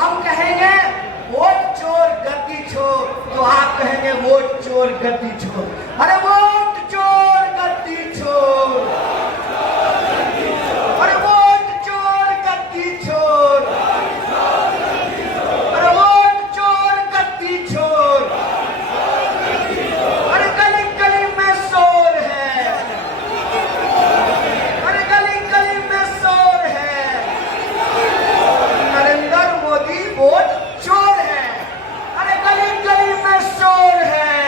हम कहेंगे वोट चोर गद्दी छोर, तो आप कहेंगे वोट चोर गद्दी छोर। अरे वोट चोर गद्दी छोर, अरे वोट चोर गद्दी छोर, अरे वोट चोर गद्दी छोर। अरे गली गली में शोर है, अरे गली गली में शोर है, नरेंद्र मोदी वोट चोर है। अरे गली गली में शोर है,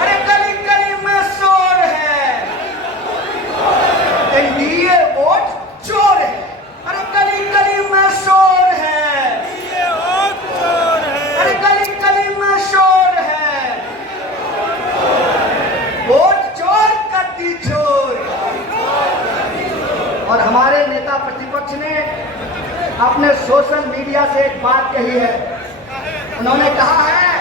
अरे गली गली में शोर है, एनडीए वोट चोर है। अरे गली गली में शोर है, अरे गली गली में शोर है, वोट चोर गद्दी चोर। और हमारे नेता प्रतिपक्ष ने अपने सोशल मीडिया से एक बात कही है। उन्होंने कहा है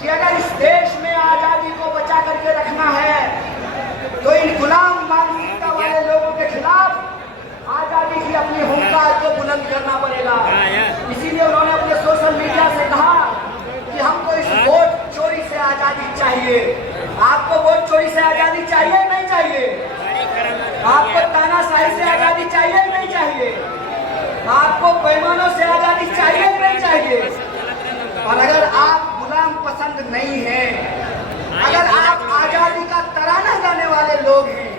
कि अगर इस देश में आजादी को बचा करके रखना है तो इन गुलाम मानसिकता वाले लोगों के खिलाफ आजादी की अपनी हुंकार को बुलंद करना पड़ेगा। इसीलिए उन्होंने अपने सोशल मीडिया से कहा कि हमको इस वोट चोरी से आजादी चाहिए। आपको वोट चोरी से आजादी चाहिए नहीं चाहिए? आपको तानाशाही से आजादी चाहिए नहीं चाहिए? आपको पैमानों से आजादी चाहिए नहीं चाहिए? और अगर आप गुलाम पसंद नहीं हैं, अगर आप आजादी का तराना गाने वाले लोग हैं,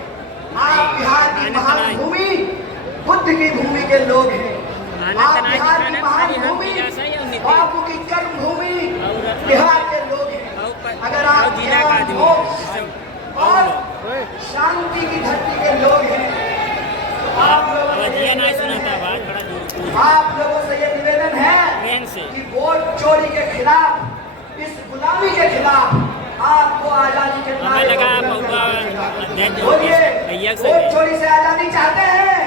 आप बिहार की महान भूमि, बुद्ध की भूमि के लोग हैं, आप बिहार की महान भूमि, बापू की कर्म भूमि बिहार के लोग हैं, अगर आप बिहार और शांति की धरती के लोग हैं, आप लोगों से ये निवेदन है कि वोट चोरी के खिलाफ, इस गुलामी के खिलाफ आपको आजादी के नारे बोलिए। वोट चोरी से आजादी चाहते हैं,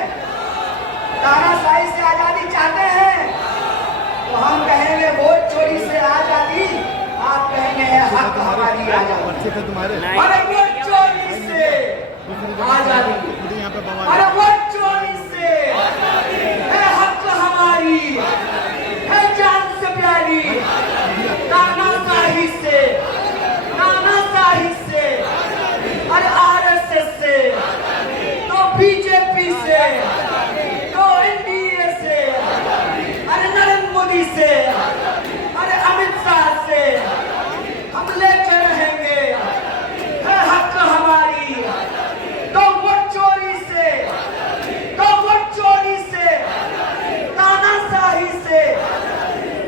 तानाशाही से आजादी चाहते हैं, तो हम कहेंगे वोट चोरी से आजादी, आप कहेंगे हक हमारी आजादी। अरे वोट चोरी से आजादी, अरे वोट चोरी से है हक हमारी, है जान से प्यारी। तानाशाही से, तानाशाही से, अरे आरएसएस से, तो बीजेपी से, तो एनडीए से, अरे नरेंद्र मोदी से, अरे अमित शाह से हम लेकर रहेंगे, है हक हमारी। तो वोट चोरी से, तो वोट चोरी से, तानाशाही से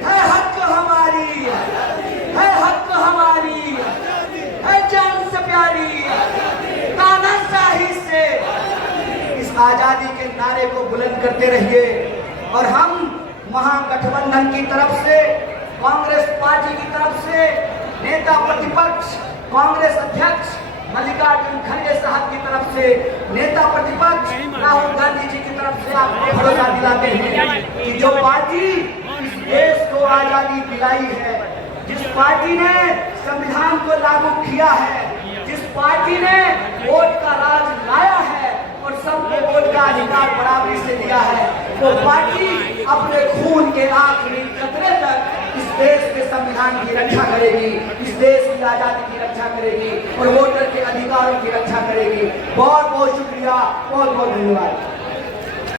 है हक हमारी, है हक हमारी, है जान से प्यारी। तानाशाही से इस आजादी के नारे को बुलंद करते रहिए। और हम महागठबंधन की तरफ से, कांग्रेस पार्टी की तरफ से, नेता प्रतिपक्ष कांग्रेस अध्यक्ष मल्लिकार्जुन खड़गे साहब की तरफ से, नेता प्रतिपक्ष राहुल गांधी जी की तरफ से आपको भरोसा दिलाते हैं कि जो पार्टी इस देश को आजादी दिलाई है, जिस पार्टी ने संविधान को लागू किया है, जिस पार्टी ने वोट का राज लाया है और सबको वोट का अधिकार बराबरी से दिया है, वो पार्टी अपने खून के आखिरी कतरे तक इस देश के संविधान की रक्षा करेगी, इस देश की आजादी की रक्षा करेगी और वोटर के अधिकारों की रक्षा करेगी। बहुत बहुत शुक्रिया, बहुत बहुत धन्यवाद।